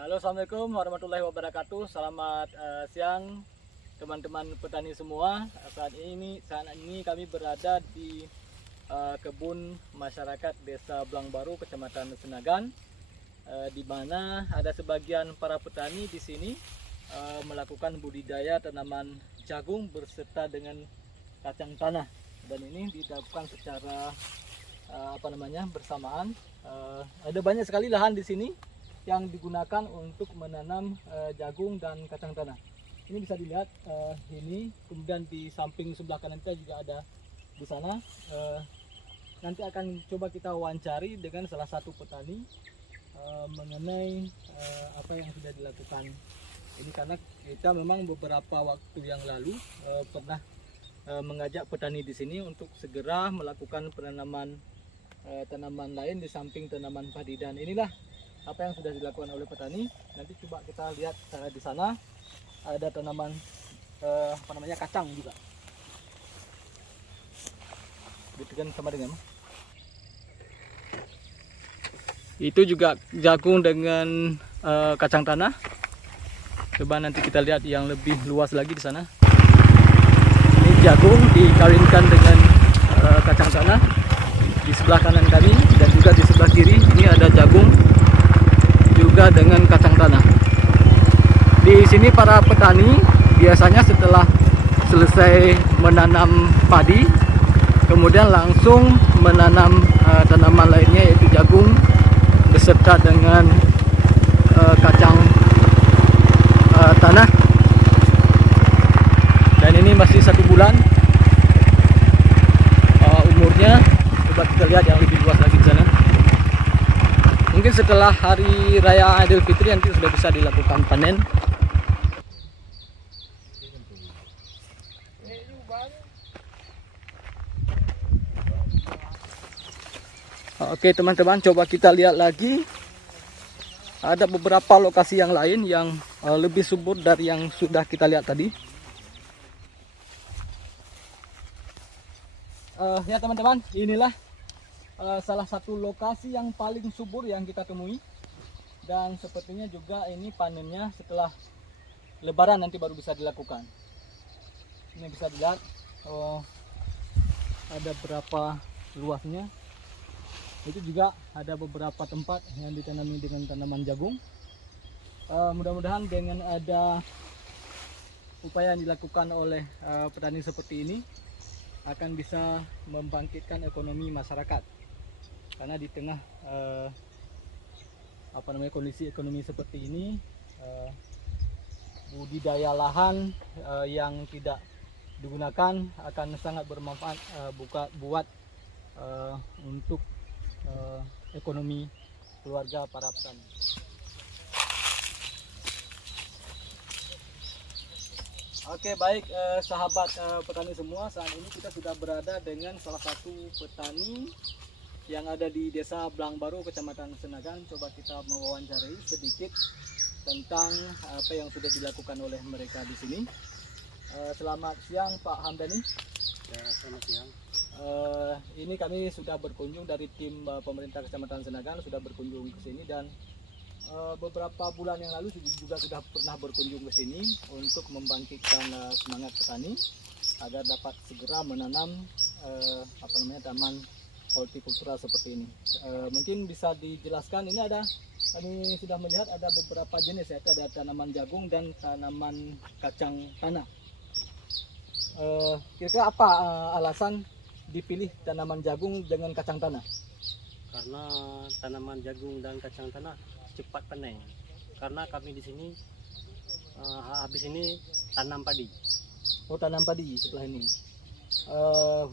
Halo, assalamualaikum warahmatullahi wabarakatuh. Selamat siang teman-teman petani semua. Saat ini kami berada di kebun masyarakat Desa Blangbaru, Kecamatan Senagan, di mana ada sebagian para petani di sini melakukan budidaya tanaman jagung berserta dengan kacang tanah, dan ini dilakukan secara bersamaan. Ada banyak sekali lahan di sini yang digunakan untuk menanam jagung dan kacang tanah. Ini bisa dilihat ini, kemudian di samping sebelah kanan kita juga ada di sana. Nanti akan coba kita wawancari dengan salah satu petani mengenai apa yang sudah dilakukan. Ini karena kita memang beberapa waktu yang lalu pernah mengajak petani di sini untuk segera melakukan penanaman tanaman lain di samping tanaman padi, dan inilah apa yang sudah dilakukan oleh petani. Nanti coba kita lihat di sana ada tanaman kacang juga. Gitu kan, sama dengan itu juga jagung dengan kacang tanah. Coba nanti kita lihat yang lebih luas lagi di sana. Ini jagung dikawinkan dengan kacang tanah di sebelah kanan kami, dan juga di sebelah kiri ini ada jagung juga dengan kacang tanah. Di sini para petani biasanya setelah selesai menanam padi, kemudian langsung menanam tanaman lainnya, yaitu jagung beserta dengan kacang tanah. Dan ini masih 1 bulan umurnya. Coba kita lihat yang lebih luas lagi di sana. Mungkin setelah hari raya Idul Fitri nanti sudah bisa dilakukan panen. Oke teman-teman, coba kita lihat lagi. Ada beberapa lokasi yang lain yang lebih subur dari yang sudah kita lihat tadi. Ya teman-teman, inilah salah satu lokasi yang paling subur yang kita temui, dan sepertinya juga ini panennya setelah Lebaran nanti baru bisa dilakukan. Ini bisa dilihat ada berapa luasnya. Itu juga ada beberapa tempat yang ditanami dengan tanaman jagung. Mudah-mudahan dengan ada upaya yang dilakukan oleh petani seperti ini akan bisa membangkitkan ekonomi masyarakat, karena di tengah kondisi ekonomi seperti ini, budidaya lahan yang tidak digunakan akan sangat bermanfaat buat untuk ekonomi keluarga para petani. Oke, baik sahabat petani semua, saat ini kita sudah berada dengan salah satu petani yang ada di Desa Blangbaru, Kecamatan Senagan. Coba kita mewawancarai sedikit tentang apa yang sudah dilakukan oleh mereka di sini. Selamat siang Pak Hamdani. Ya, selamat siang. Ini kami sudah berkunjung dari tim pemerintah Kecamatan Senagan, sudah berkunjung ke sini, dan beberapa bulan yang lalu juga sudah pernah berkunjung ke sini untuk membangkitkan semangat petani agar dapat segera menanam taman hortikultura seperti ini. Mungkin bisa dijelaskan, ini kami sudah melihat ada beberapa jenis, yaitu ada tanaman jagung dan tanaman kacang tanah. Kira-kira apa alasan dipilih tanaman jagung dengan kacang tanah? Karena tanaman jagung dan kacang tanah cepat panen. Karena kami di sini habis ini tanam padi. Oh, tanam padi setelah ini.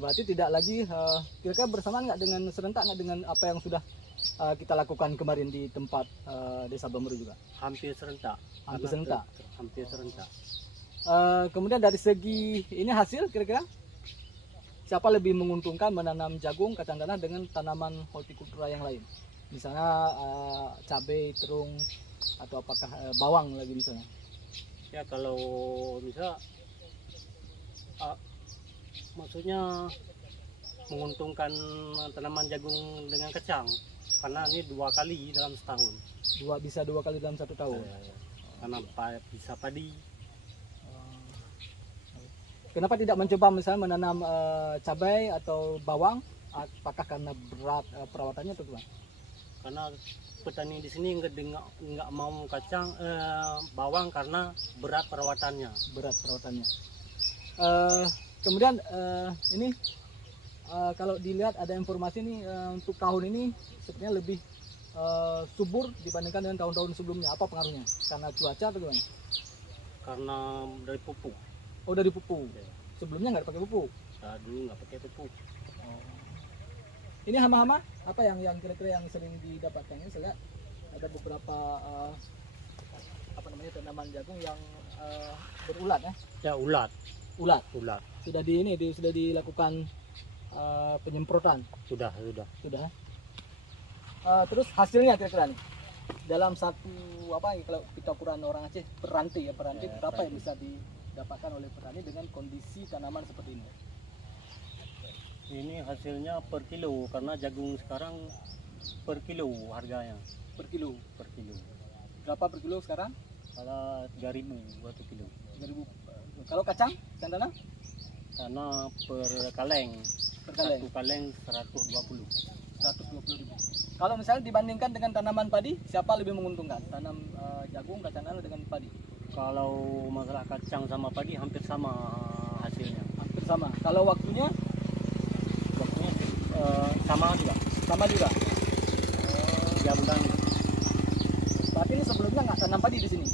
Berarti tidak lagi kira-kira bersamaan serentak nggak dengan apa yang sudah kita lakukan kemarin di tempat Desa Blangbaru juga? Hampir serentak. Hampir serentak. Hampir serentak. Kemudian dari segi ini hasil, kira-kira siapa lebih menguntungkan menanam jagung, kacang tanah dengan tanaman hortikultura yang lain? Misalnya cabai, terung, atau apakah bawang lagi misalnya? Ya, kalau bisa maksudnya menguntungkan tanaman jagung dengan kacang, karena ini 2 kali dalam setahun. Bisa dua kali dalam 1 tahun. Karena bisa padi. Kenapa tidak mencoba misalnya menanam cabai atau bawang? Apakah karena berat perawatannya atau gimana? Karena petani di sini nggak mau kacang bawang karena berat perawatannya. Kemudian ini kalau dilihat ada informasi nih untuk tahun ini sebenarnya lebih subur dibandingkan dengan tahun-tahun sebelumnya. Apa pengaruhnya? Karena cuaca atau gimana? Karena dari pupuk. Oh, dari pupuk. Sebelumnya nggak pakai pupuk? Nah, dulu nggak pakai pupuk. Ini hama-hama apa yang kira-kira yang sering didapatkan? Ini saya lihat ada beberapa tanaman jagung yang berulat ya. Ya ulat. Sudah dilakukan penyemprotan. Sudah. Terus hasilnya kira-kira nih dalam satu kalau kita ukuran orang Aceh peranti berapa yang bisa didapatkan oleh petani dengan kondisi tanaman seperti ini? Ini hasilnya per kilo karena jagung sekarang per kilo harganya. Per kilo. Berapa per kilo sekarang? Kalau 3.000 1 kilo. 3.000. Kalau kacang tanah? Karena per kaleng. Satu kaleng 120. 120.000. Kalau misalnya dibandingkan dengan tanaman padi, siapa lebih menguntungkan? Tanam jagung, kacang tanah dengan padi? Kalau masalah kacang sama padi hampir sama hasilnya. Hampir sama. Kalau waktunya sama juga. 3 bulan. Berarti ini sebelumnya nggak tanam padi di sini?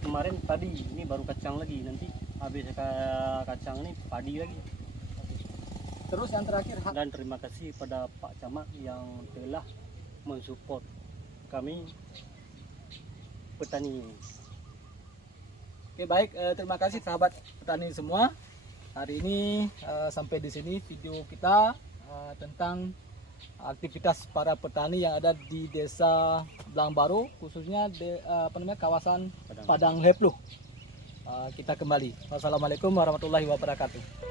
Kemarin padi, ini baru kacang lagi. Nanti habis kacang ini padi lagi. Terus yang terakhir, dan terima kasih pada Pak Camat yang telah mensupport kami petani ini. Oke, baik, terima kasih sahabat petani semua. Hari ini sampai di sini video kita tentang aktivitas para petani yang ada di Desa Blangbaru, khususnya kawasan Padang Hepluh. Kita kembali. Wassalamualaikum warahmatullahi wabarakatuh.